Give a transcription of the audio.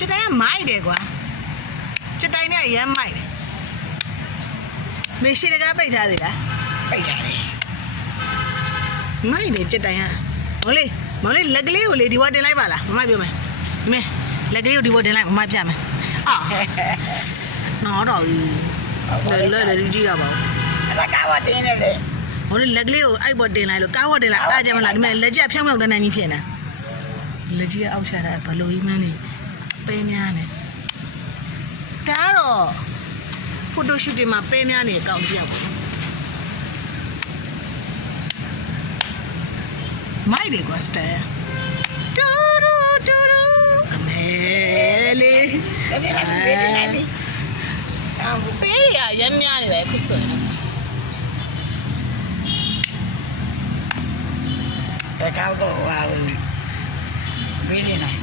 ချက်တိုင်းကမိုက်တယ်ကွာချက်တိုင်းနဲ့ရမ်းမိုက်တယ်မေရှိတကားပိတ်ထားသေးလား ပိတ်ထားတယ် မိုက်တယ်ချက်တိုင်းကမောင်လေးလက်ကလေးကိုလေဒီဝတ်တင်လိုက်ပါလားမမပြောမယ်ဒီမဲလက်ကလေးကိုဒီဝတ်တင်လိုက်မမပြမယ်အာနော်တော့လဲကြည့်ရပါဦး အဲ့ဒါကားဝတ်တင်းတယ်လေ မောင်လေးလက်ကလေးကိုအိုက်ဘော်တင်လိုက်လို့ကားဝတ်တင်လိုက်အားကြမလားဒီမဲလက်ချက်ဖြောင်းဖြောင်းတန်းတန်းကြီးဖြစ်နေလက်ကြီးအောက်ချတာဘလို့ကြီးမန်းနေပေးများနေဒါတော့ဖိုတိုရှူတင်မှာပေးများနေအကောင့်ပြပေါ့မိုက်တယ်ကွာစတဲတူအမေလေး ဒီနေ့လည်းအော် ပေးရရမ်းများနေပဲခုဆိုရင် ဒါကောက်တော့ဟာမင်းနေနိုင်